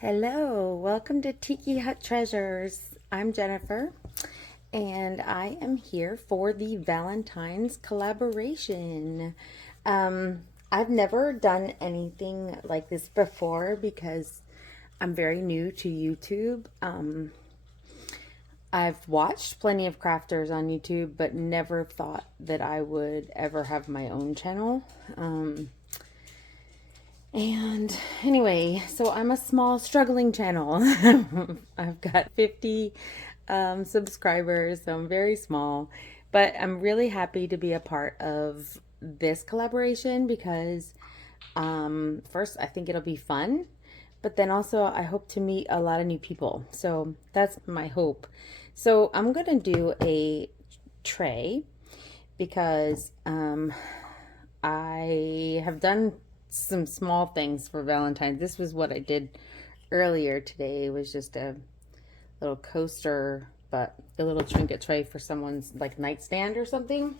Hello, welcome to Tiki Hut Treasures. I'm Jennifer, and I am here for the Valentine's collaboration. I've never done anything like this before because I'm very new to YouTube. I've watched plenty of crafters on YouTube, but never thought that I would ever have my own channel. And anyway, so I'm a small, struggling channel. I've got 50 subscribers, so I'm very small. But I'm really happy to be a part of this collaboration because, first, I think it'll be fun. But then also, I hope to meet a lot of new people. So that's my hope. So I'm going to do a tray because I have done some small things for Valentine's. This was what I did earlier today. It was just a little coaster, but a little trinket tray for someone's like nightstand or something.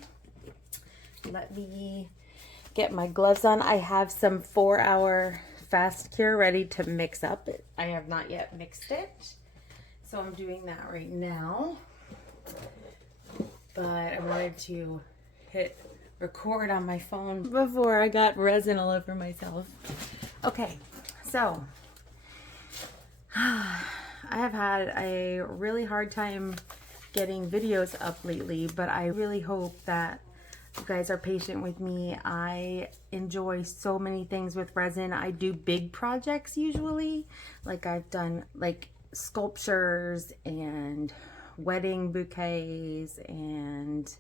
Let me get my gloves on. I have some 4-hour fast cure ready to mix up. I have not yet mixed it, so I'm doing that right now. But I wanted to hit record on my phone before I got resin all over myself. Okay, so I have had a really hard time getting videos up lately, but I really hope that you guys are patient with me. I enjoy so many things with resin. I do big projects usually, like I've done like sculptures and wedding bouquets and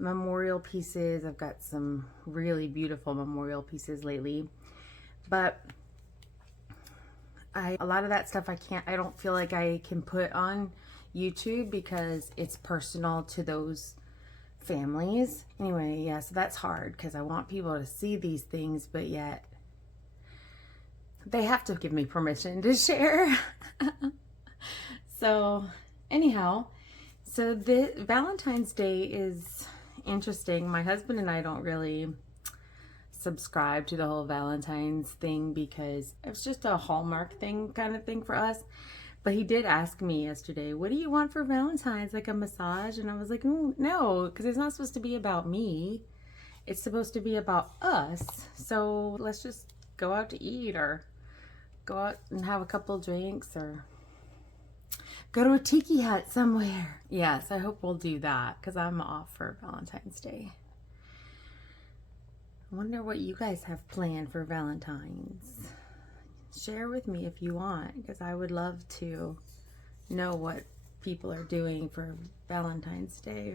memorial pieces. I've got some really beautiful memorial pieces lately, but a lot of that stuff I don't feel like I can put on YouTube because it's personal to those families. Anyway, yeah, so that's hard because I want people to see these things, but yet they have to give me permission to share. So anyhow, so the Valentine's Day is interesting. My husband and I don't really subscribe to the whole Valentine's thing because it's just a Hallmark thing kind of thing for us. But he did ask me yesterday, what do you want for Valentine's? Like a massage? And I was like, oh, no, because it's not supposed to be about me. It's supposed to be about us. So let's just go out to eat or go out and have a couple drinks or go to a tiki hut somewhere. Yes, I hope we'll do that because I'm off for Valentine's Day. I wonder what you guys have planned for Valentine's. Share with me if you want because I would love to know what people are doing for Valentine's Day.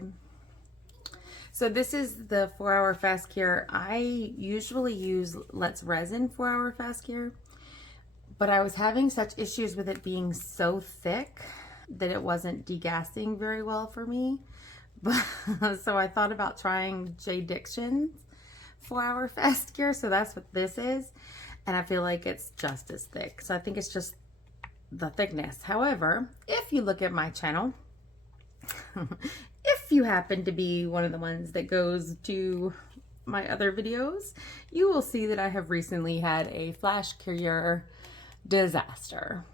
So this is the 4-hour fast cure. I usually use Let's Resin 4-hour fast cure, but I was having such issues with it being so thick that it wasn't degassing very well for me. So I thought about trying Jay Diction's 4-hour fast cure. So that's what this is. And I feel like it's just as thick. So I think it's just the thickness. However, if you look at my channel, if you happen to be one of the ones that goes to my other videos, you will see that I have recently had a flash cure disaster.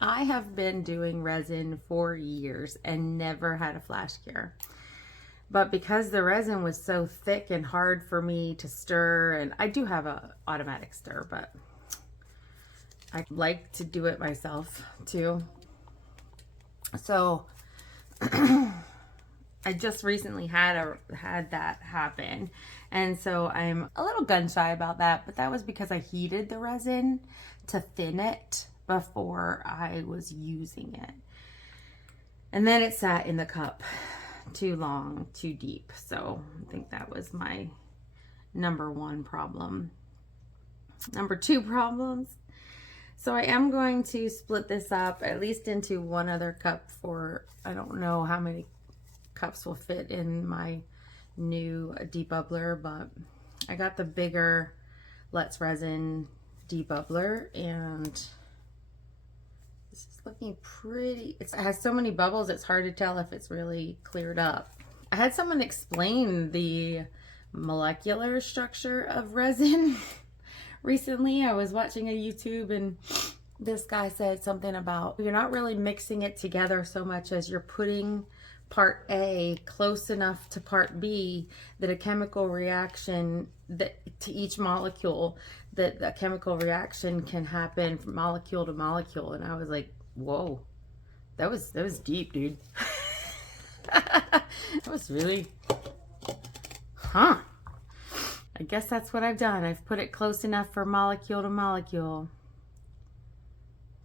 I have been doing resin for years and never had a flash cure. But because the resin was so thick and hard for me to stir, and I do have a automatic stir, but I like to do it myself too. So I just recently had that happen. And so I'm a little gun shy about that, but that was because I heated the resin to thin it before I was using it. And then it sat in the cup too long, too deep. So I think that was my number one problem. Number two problems. So I am going to split this up at least into one other cup for, I don't know how many cups will fit in my new debubbler, but I got the bigger Let's Resin debubbler and this is looking pretty. It has so many bubbles, it's hard to tell if it's really cleared up. I had someone explain the molecular structure of resin recently. I was watching a YouTube and this guy said something about you're not really mixing it together so much as you're putting part A close enough to part B that a chemical reaction that to each molecule, that a chemical reaction can happen from molecule to molecule. And I was like, whoa, that was deep, dude. That was really, I guess that's what I've done. I've put it close enough for molecule to molecule.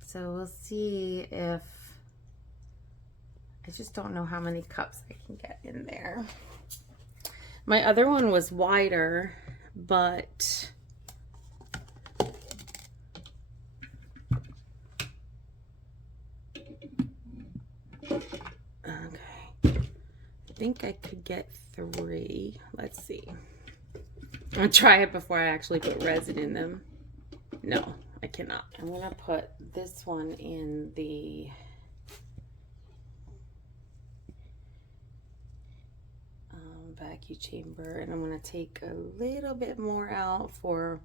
So we'll see if, I just don't know how many cups I can get in there. My other one was wider, but okay. I think I could get 3. Let's see. I'll try it before I actually put resin in them. No, I cannot. I'm gonna put this one in the vacuum chamber, and I'm gonna take a little bit more out for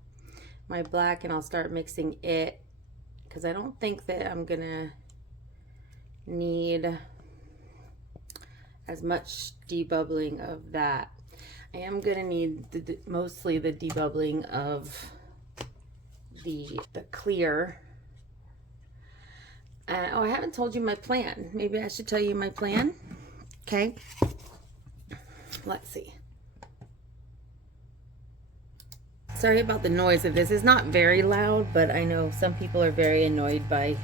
my black, and I'll start mixing it because I don't think that I'm gonna need as much debubbling of that. I am gonna need mostly the debubbling of the clear. Oh, I haven't told you my plan. Maybe I should tell you my plan. Okay. Let's see. Sorry about the noise of this. It's not very loud, but I know some people are very annoyed by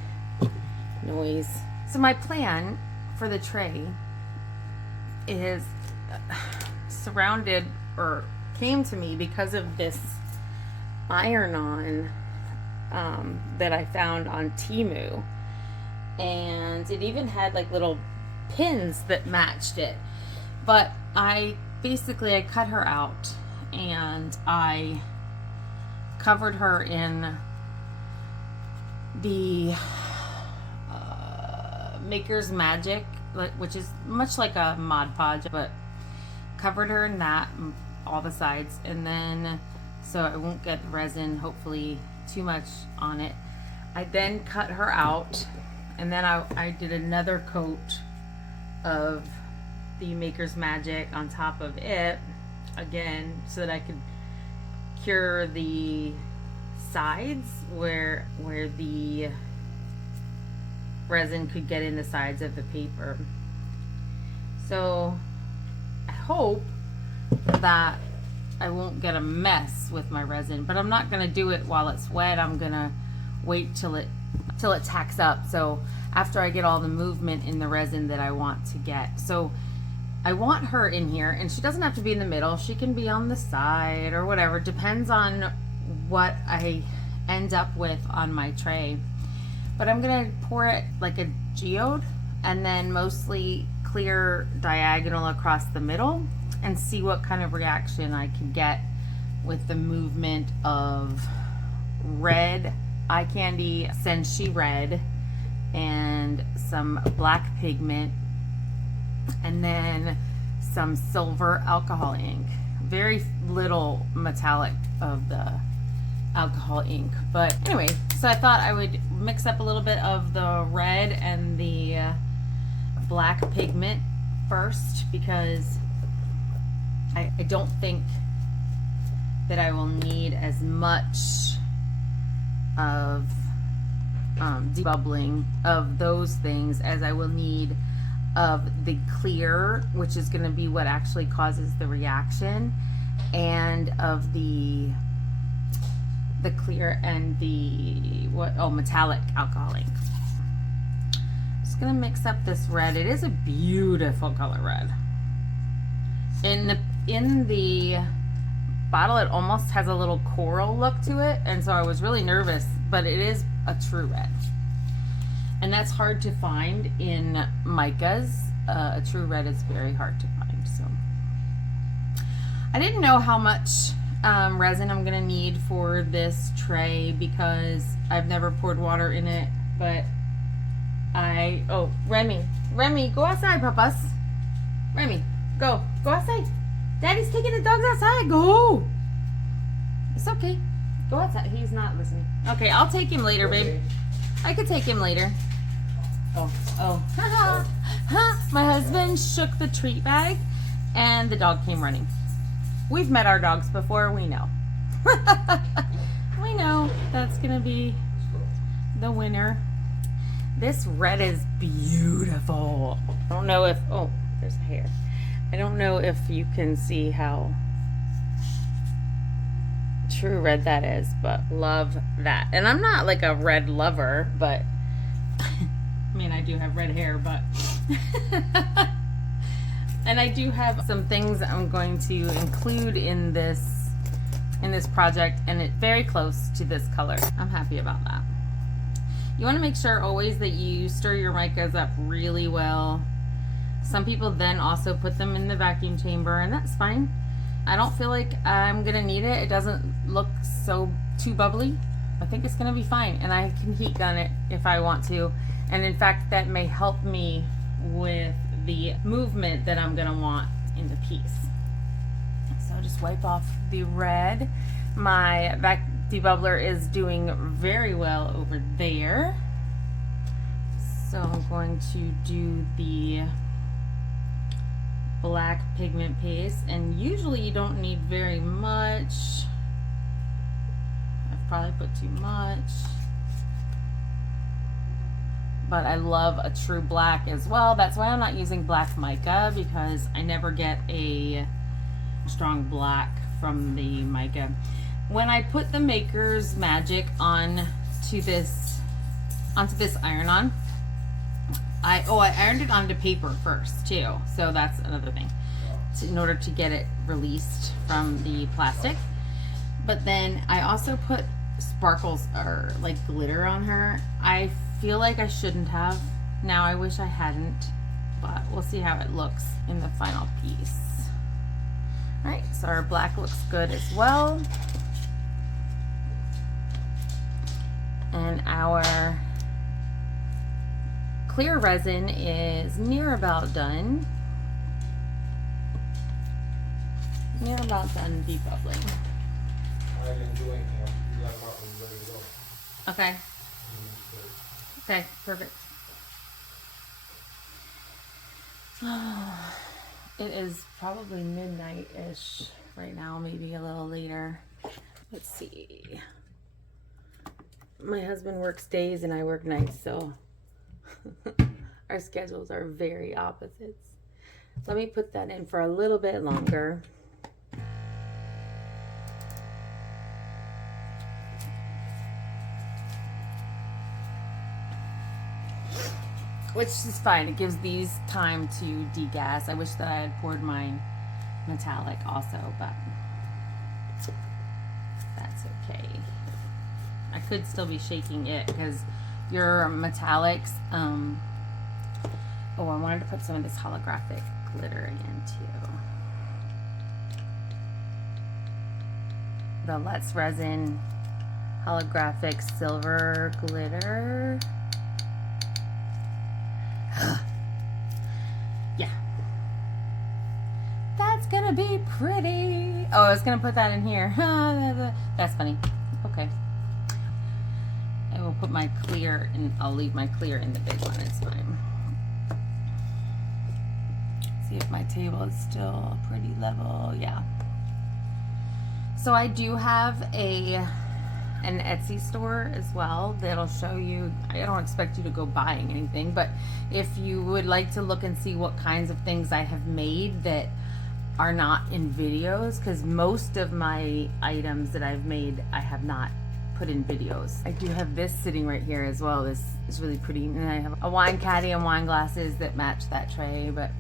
noise. So my plan for the tray is surrounded, or came to me because of this iron-on that I found on Temu, and it even had like little pins that matched it. But I cut her out and I covered her in the Maker's Magic, which is much like a Mod Podge, but covered her in that, all the sides, and then so I won't get resin, hopefully, too much on it. I then cut her out, and then I did another coat of the Maker's Magic on top of it again, so that I could cure the sides where the resin could get in the sides of the paper. So I hope that I won't get a mess with my resin, but I'm not gonna do it while it's wet. I'm gonna wait till it tacks up, so after I get all the movement in the resin that I want to get. So I want her in here, and she doesn't have to be in the middle. She can be on the side or whatever. Depends on what I end up with on my tray. But I'm gonna pour it like a geode, and then mostly clear diagonal across the middle, and see what kind of reaction I can get with the movement of red eye candy Senshi red and some black pigment, and then some silver alcohol ink. Very little metallic of the alcohol ink, but anyway, so I thought I would mix up a little bit of the red and the black pigment first, because I don't think that I will need as much of debubbling of those things as I will need of the clear, which is going to be what actually causes the reaction, and of the clear and the metallic alcohol ink. Just gonna mix up this red. It is a beautiful color red. In the bottle, it almost has a little coral look to it, and so I was really nervous, but it is a true red, and that's hard to find in micas. A true red is very hard to find. So I didn't know how much resin I'm gonna need for this tray because I've never poured water in it, but Remy, go outside, papas. Remy, go outside. Daddy's taking the dogs outside. Go. It's okay. Go outside. He's not listening. Okay, I'll take him later, babe. I could take him later. Oh. My husband shook the treat bag and the dog came running. We've met our dogs before, we know. We know that's gonna be the winner. This red is beautiful. I don't know if, oh, there's hair. I don't know if you can see how true red that is, but love that. And I'm not like a red lover, but I mean, I do have red hair, but and I do have some things I'm going to include in this project, and it's very close to this color. I'm happy about that. You want to make sure always that you stir your micas up really well. Some people then also put them in the vacuum chamber, and that's fine. I don't feel like I'm gonna need it. It doesn't look so too bubbly. I think it's gonna be fine, and I can heat gun it if I want to. And in fact, that may help me with the movement that I'm gonna want in the piece. So I'll just wipe off the red. My vac debubbler is doing very well over there. So I'm going to do the black pigment paste, and usually you don't need very much. I've probably put too much. But I love a true black as well. That's why I'm not using black mica, because I never get a strong black from the mica. When I put the Maker's Magic onto this iron-on, I ironed it onto paper first too. So that's another thing, in order to get it released from the plastic. But then I also put sparkles or like glitter on her. I feel like I shouldn't have. Now I wish I hadn't, but we'll see how it looks in the final piece. All right, so our black looks good as well. And our clear resin is near about done. Near about done debubbling. I didn't do anything. You got about ready to go. Okay. Okay, perfect. It is probably midnight-ish right now, maybe a little later. Let's see. My husband works days and I work nights, so our schedules are very opposites. Let me put that in for a little bit longer. Which is fine. It gives these time to degas. I wish that I had poured mine metallic also, but that's okay. I could still be shaking it because your metallics, oh, I wanted to put some of this holographic glitter in too. The Let's Resin holographic silver glitter. Yeah, that's gonna be pretty. Oh, I was gonna put that in here. That's funny. Okay, I will put my clear in. I'll leave my clear in the big one. It's fine. See if my table is still pretty level. Yeah. So I do have an Etsy store as well that'll show you. I don't expect you to go buying anything, but if you would like to look and see what kinds of things I have made that are not in videos, because most of my items that I've made I have not put in videos. I do have this sitting right here as well. This is really pretty, and I have a wine caddy and wine glasses that match that tray, but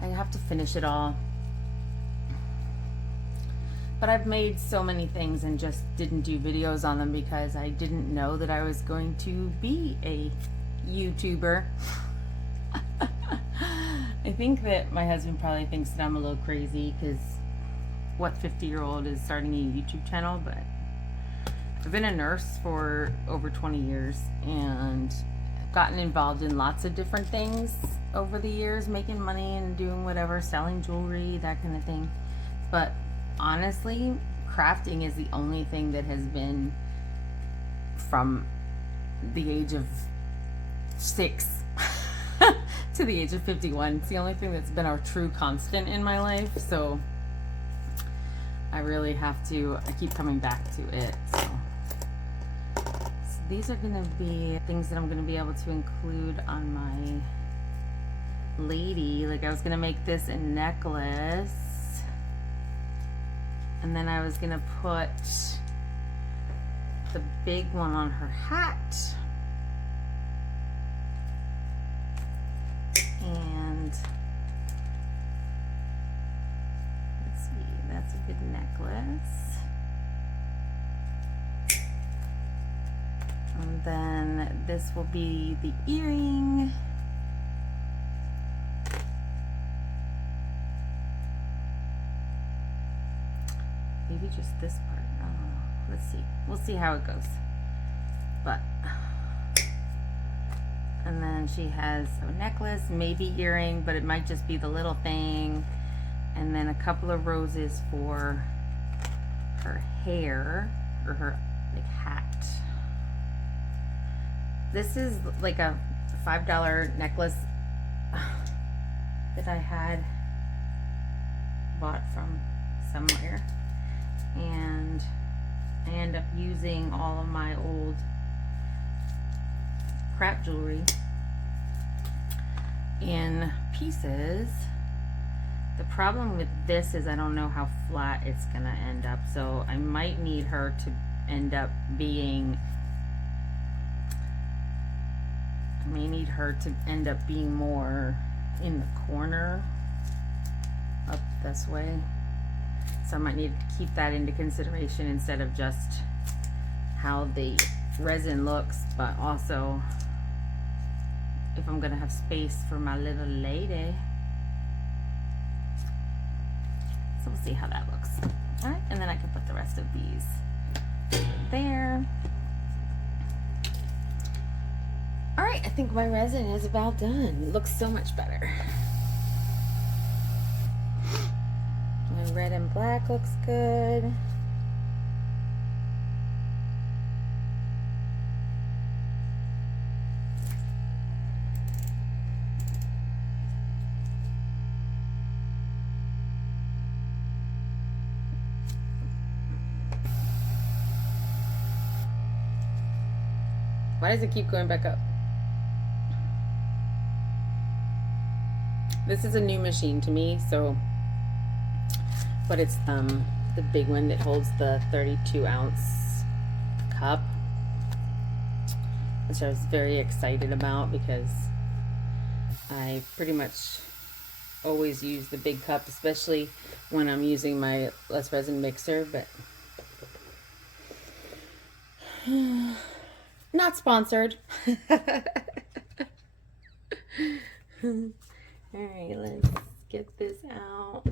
I have to finish it all. But I've made so many things and just didn't do videos on them because I didn't know that I was going to be a YouTuber. I think that my husband probably thinks that I'm a little crazy because what 50-year-old is starting a YouTube channel, but I've been a nurse for over 20 years and I've gotten involved in lots of different things over the years, making money and doing whatever, selling jewelry, that kind of thing. But honestly, crafting is the only thing that has been from the age of 6 to the age of 51. It's the only thing that's been a true constant in my life, so I really have to, I keep coming back to it. So these are gonna be things that I'm gonna be able to include on my lady. Like I was gonna make this a necklace, and then I was gonna put the big one on her hat. And let's see, that's a good necklace. And then this will be the earring. Maybe just this part. I don't know. Let's see. We'll see how it goes. But, and then she has a necklace, maybe earring, but it might just be the little thing. And then a couple of roses for her hair, or her like hat. This is like a $5 necklace that I had bought from somewhere, and I end up using all of my old crap jewelry in pieces. The problem with this is I don't know how flat it's gonna end up, so I might need her to end up being, I may need her to end up being more in the corner up this way. So I might need to keep that into consideration instead of just how the resin looks, but also if I'm gonna have space for my little lady. So we'll see how that looks. All right, and then I can put the rest of these there. All right, I think my resin is about done. It looks so much better. My red and black looks good. Why does it keep going back up? This is a new machine to me, so, but it's the big one that holds the 32-ounce cup, which I was very excited about because I pretty much always use the big cup, especially when I'm using my Less Resin mixer, but not sponsored. Alright, let's get this out.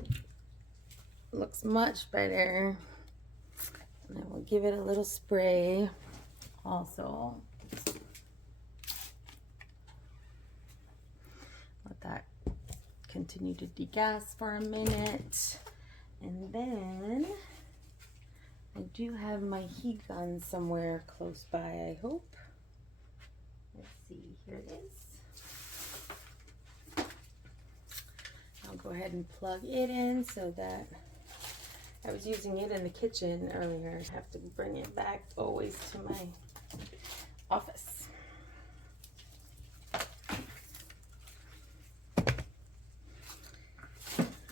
Looks much better. And I will give it a little spray also. Let that continue to degas for a minute. And then I do have my heat gun somewhere close by, I hope. Let's see, here it is. I'll go ahead and plug it in so that I was using it in the kitchen earlier. I have to bring it back always to my office.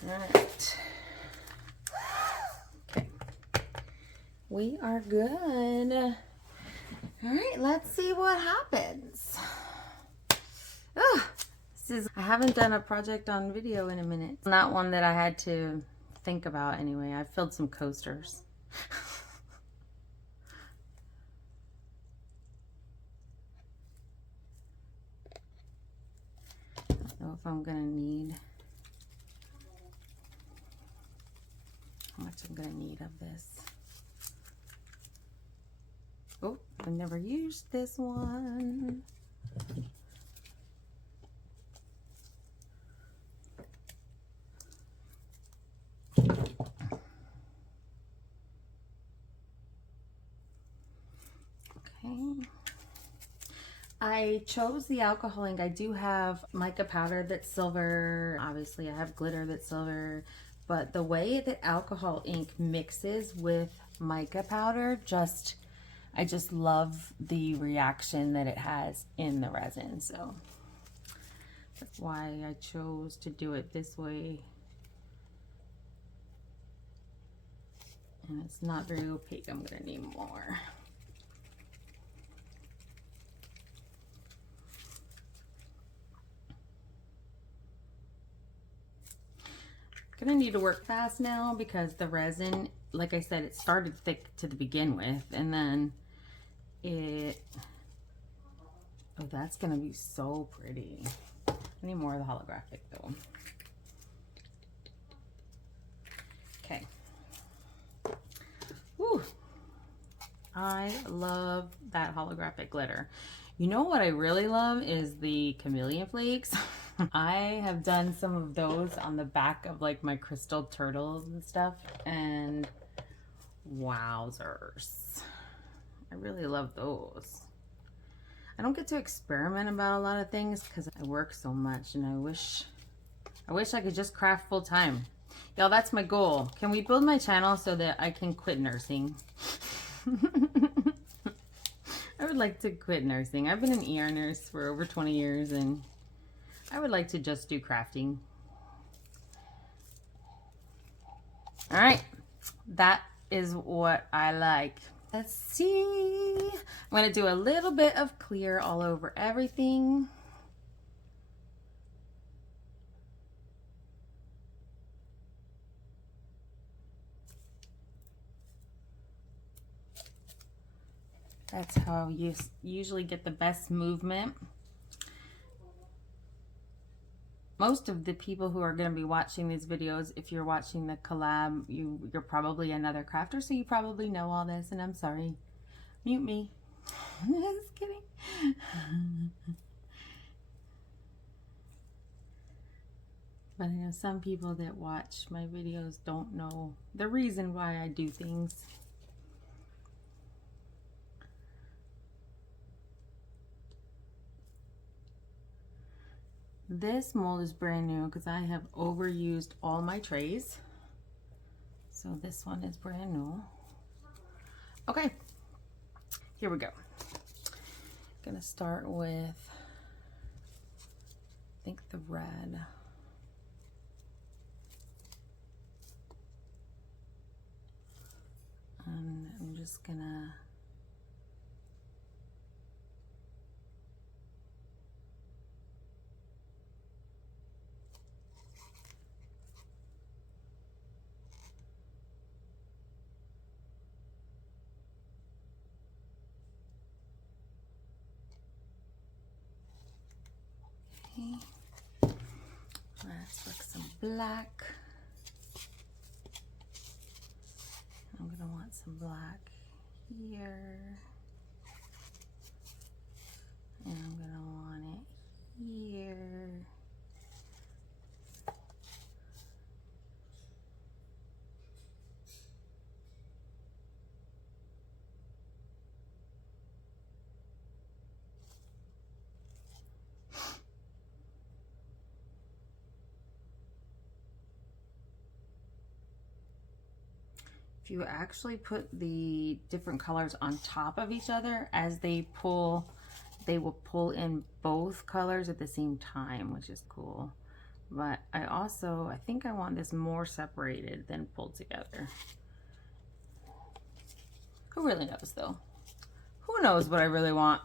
All right. Okay. We are good. All right, let's see what happens. Ugh. I haven't done a project on video in a minute. Not one that I had to think about anyway. I filled some coasters. I don't know if I'm gonna need, how much I'm gonna need of this. Oh, I never used this one. Okay. I chose the alcohol ink. I do have mica powder that's silver. Obviously, I have glitter that's silver. But the way that alcohol ink mixes with mica powder, I just love the reaction that it has in the resin. So that's why I chose to do it this way. And it's not very opaque. I'm gonna need more. Gonna need to work fast now because the resin, like I said, it started thick to begin with, and then oh, that's gonna be so pretty. I need more of the holographic though. Okay. Woo. I love that holographic glitter. You know what I really love is the chameleon flakes. I have done some of those on the back of like my crystal turtles and stuff, and wowzers. I really love those. I don't get to experiment about a lot of things because I work so much, and I wish I could just craft full time. Y'all, that's my goal. Can we build my channel so that I can quit nursing? I would like to quit nursing. I've been an ER nurse for over 20 years, and I would like to just do crafting. All right, that is what I like. Let's see. I'm gonna do a little bit of clear all over everything. That's how you usually get the best movement. Most of the people who are going to be watching these videos, if you're watching the collab, you're probably another crafter, so you probably know all this, and I'm sorry. Mute me. Just kidding. But I know some people that watch my videos don't know the reason why I do things. This mold is brand new because I have overused all my trays. So this one is brand new. Okay, here we go. Gonna start with, I think, the red. And I'm just gonna let's work some black. I'm gonna want some black here, and I'm gonna want it here. If you actually put the different colors on top of each other, as they pull, they will pull in both colors at the same time, which is cool. But I think I want this more separated than pulled together. Who really knows though? Who knows what I really want?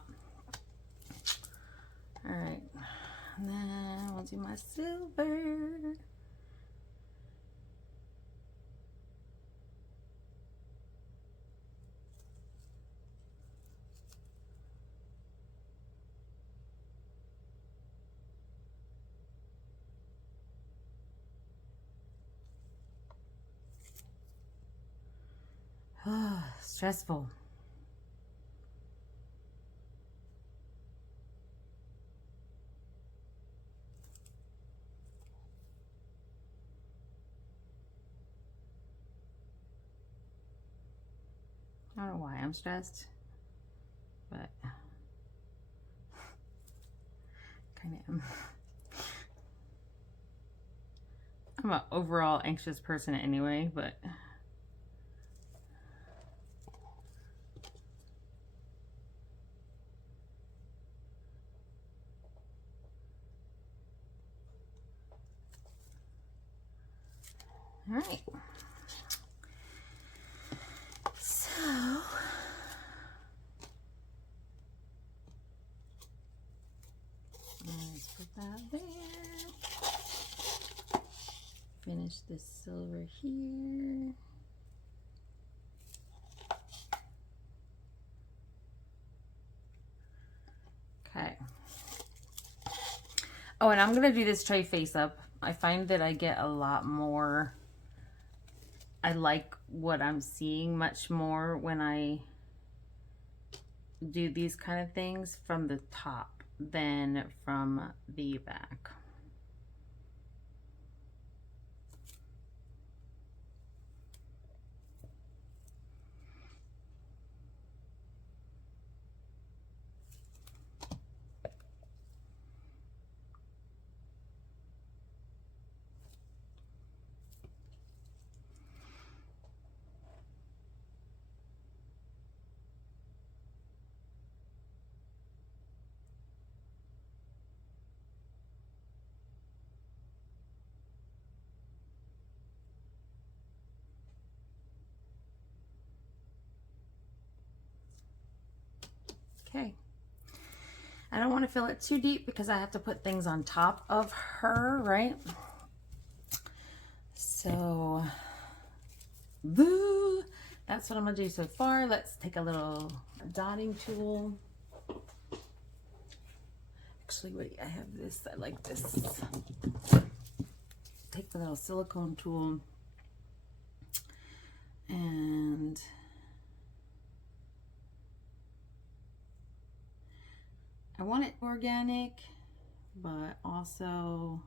All right, and then we'll do my silver. Stressful. I don't know why I'm stressed, but kind of am. I'm an overall anxious person anyway, but all right. So let's put that there. Finish this silver here. Okay. Oh, and I'm gonna do this tray face up. I find that I get a lot more, I like what I'm seeing much more when I do these kind of things from the top than from the back. Okay. I don't want to fill it too deep because I have to put things on top of her, right? So, boo! That's what I'm gonna do so far. Let's take a little dotting tool. Actually, wait, I have this. I like this. Take the little silicone tool and I want it organic, but also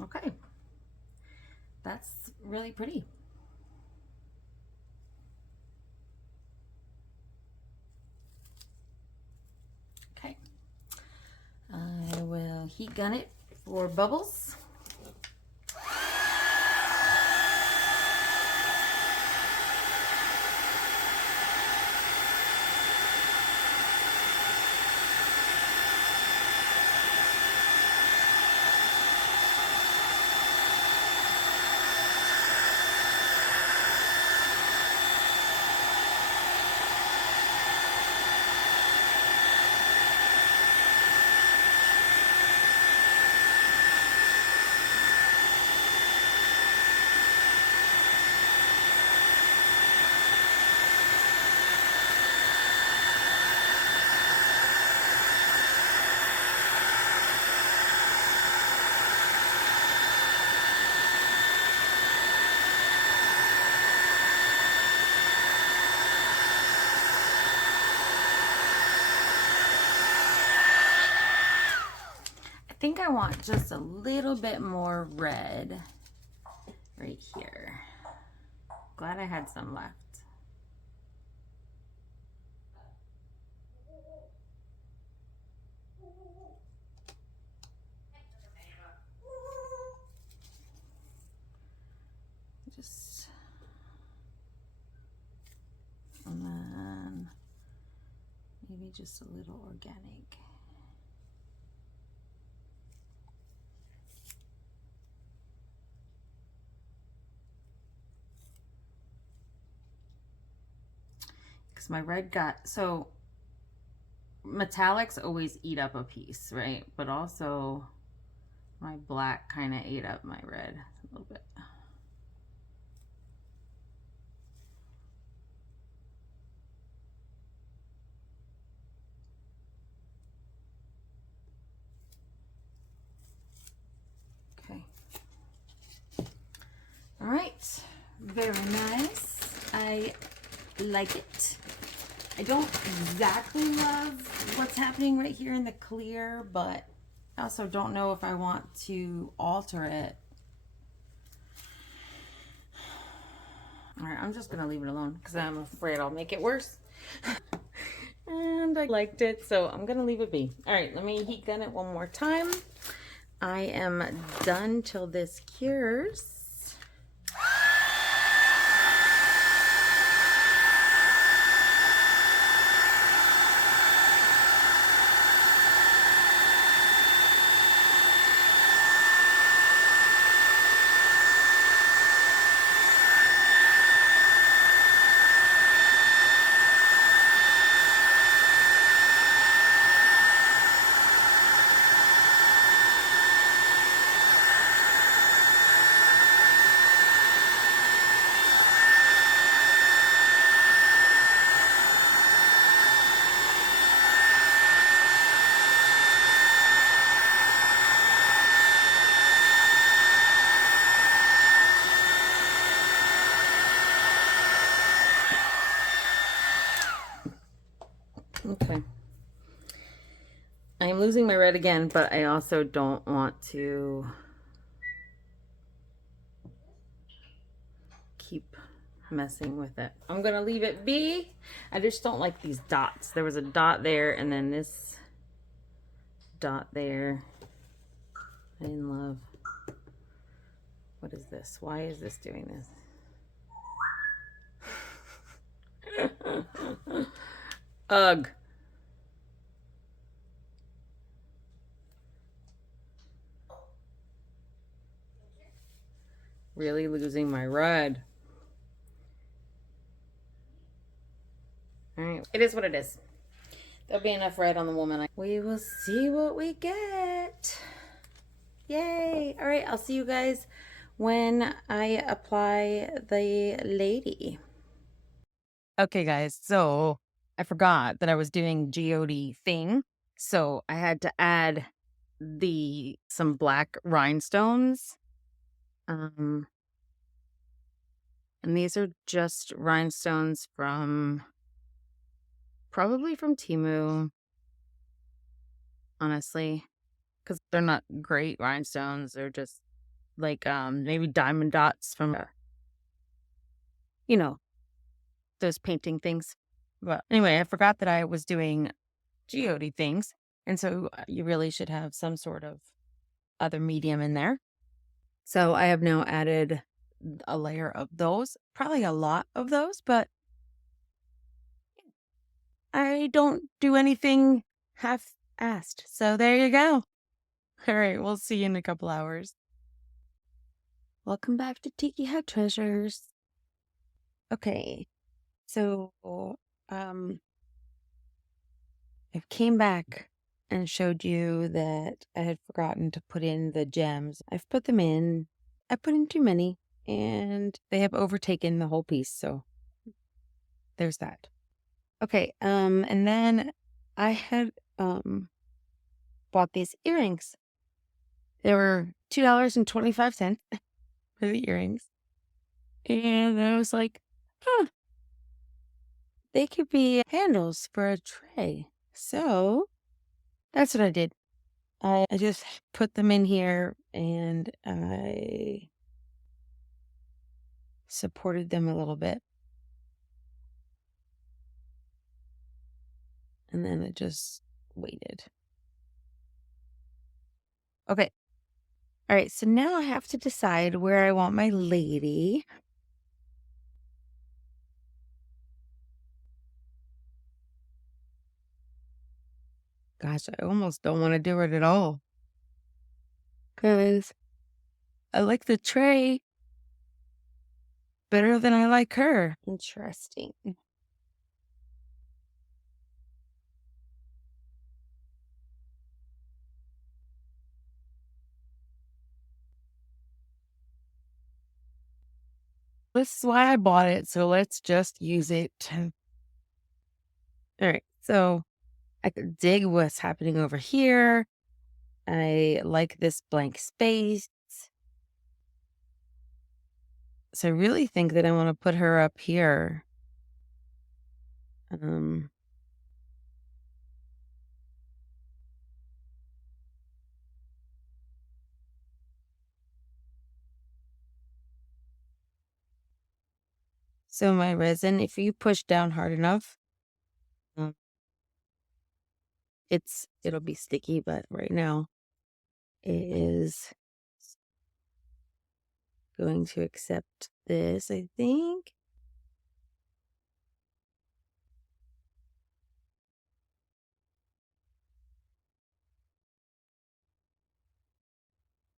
okay. That's really pretty. Okay. I will heat gun it for bubbles. I think I want just a little bit more red right here. Glad I had some left. Just, and then maybe just a little organic. Because my red got, so metallics always eat up a piece, right? But also my black kind of ate up my red a little bit. Okay. All right. Very nice. I like it. I don't exactly love what's happening right here in the clear, but I also don't know if I want to alter it. All right, I'm just gonna leave it alone because I'm afraid I'll make it worse. And I liked it, so I'm gonna leave it be. All right, let me heat gun it one more time. I am done till this cures. Okay. I am losing my red again, but I also don't want to keep messing with it. I'm gonna leave it be. I just don't like these dots. There was a dot there and then this dot there. I didn't love. What is this? Why is this doing this? Ugh. Really losing my red. All right, it is what it is. There'll be enough red on the woman. We will see what we get. Yay. All right, I'll see you guys when I apply the lady. Okay, guys, so I forgot that I was doing geode thing. So I had to add some black rhinestones. And these are just rhinestones probably from Temu, honestly, because they're not great rhinestones. They're just like maybe diamond dots from, you know, those painting things. But anyway, I forgot that I was doing geode things. And so you really should have some sort of other medium in there. So I have now added a layer of those, probably a lot of those, but I don't do anything half-assed. So there you go. All right, we'll see you in a couple hours. Welcome back to Tiki Hut Treasures. Okay, so I came back and showed you that I had forgotten to put in the gems. I've put them in. I put in too many, and they have overtaken the whole piece, so there's that. Okay, and then I had bought these earrings. They were $2.25 for the earrings. And I was like, huh, they could be handles for a tray. So that's what I did. I just put them in here and I supported them a little bit. And then it just waited. Okay. All right. So now I have to decide where I want my lady. Gosh, I almost don't want to do it at all. Because I like the tray better than I like her. Interesting. This is why I bought it, so let's just use it. Alright, so I could dig what's happening over here. I like this blank space. So I really think that I wanna put her up here. Um, so my resin, if you push down hard enough, um, it'll be sticky, but right now it is going to accept this, I think.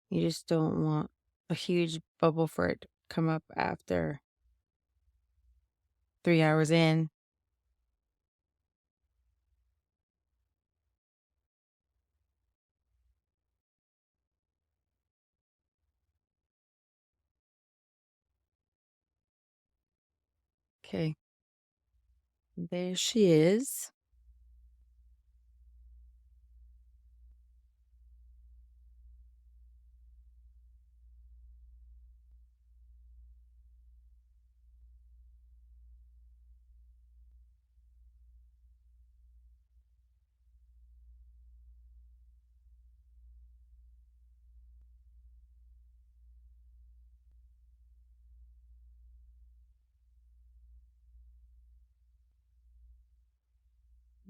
You just don't want a huge bubble for it to come up after 3 hours in. Okay, there she is.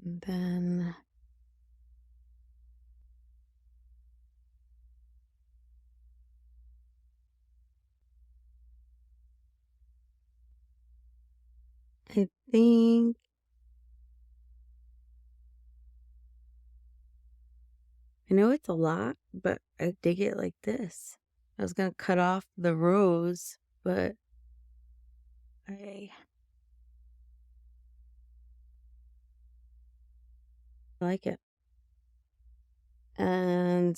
And then I think I know it's a lot, but I dig it like this. I was gonna cut off the rows, but I like it. And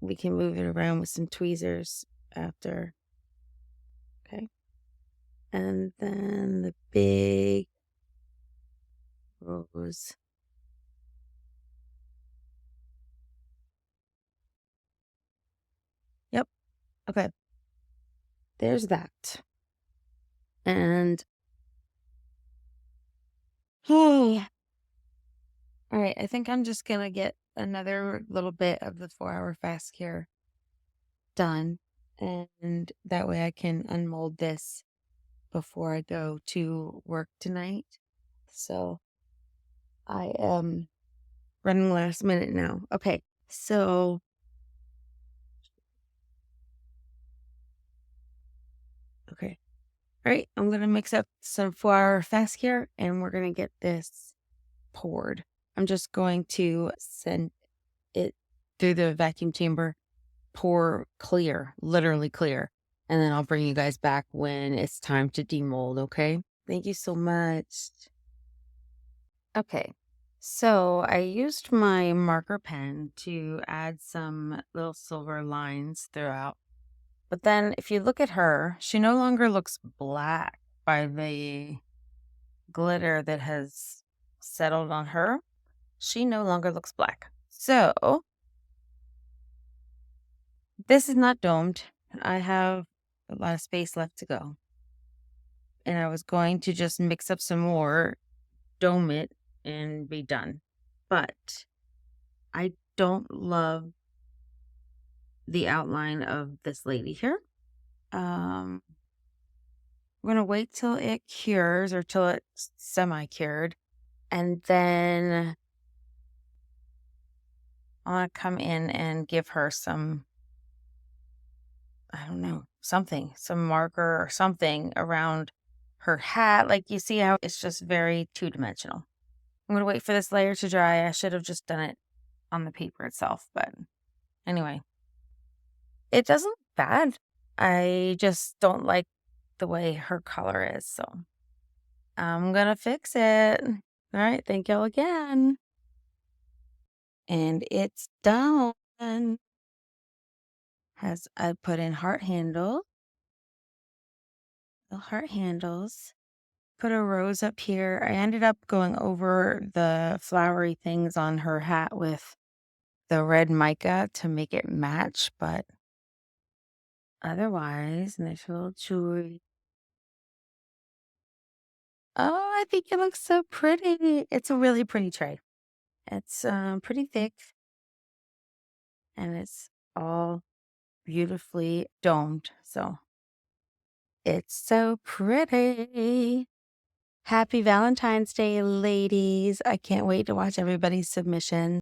we can move it around with some tweezers after. Okay. And then the big rows. Yep. Okay. There's that. And hey, all right, I think I'm just gonna get another little bit of the 4-hour fast cure done. And that way I can unmold this before I go to work tonight. So I am running last minute now. Okay. So, okay. All right. I'm going to mix up some 4-hour fast cure and we're going to get this poured. I'm just going to send it through the vacuum chamber, pour clear, literally clear. And then I'll bring you guys back when it's time to demold. Okay. Thank you so much. Okay. So I used my marker pen to add some little silver lines throughout. But then if you look at her, she no longer looks black by the glitter that has settled on her. She no longer looks black. So this is not domed. I have a lot of space left to go. And I was going to just mix up some more, dome it, and be done. But I don't love the outline of this lady here. I'm gonna wait till it cures or till it's semi-cured, and then I want to come in and give her some, I don't know, something, some marker or something around her hat. Like you see how it's just very two-dimensional. I'm gonna wait for this layer to dry. I should have just done it on the paper itself, but anyway, it doesn't look bad. I just don't like the way her color is, so I'm gonna fix it. All right, thank y'all again. And it's done. Has I put in heart handle the heart handles. Put a rose up here. I ended up going over the flowery things on her hat with the red mica to make it match, but otherwise, nice little jewelry. Oh, I think it looks so pretty. It's a really pretty tray. It's pretty thick and it's all beautifully domed. So it's so pretty. Happy Valentine's Day, ladies. I can't wait to watch everybody's submission.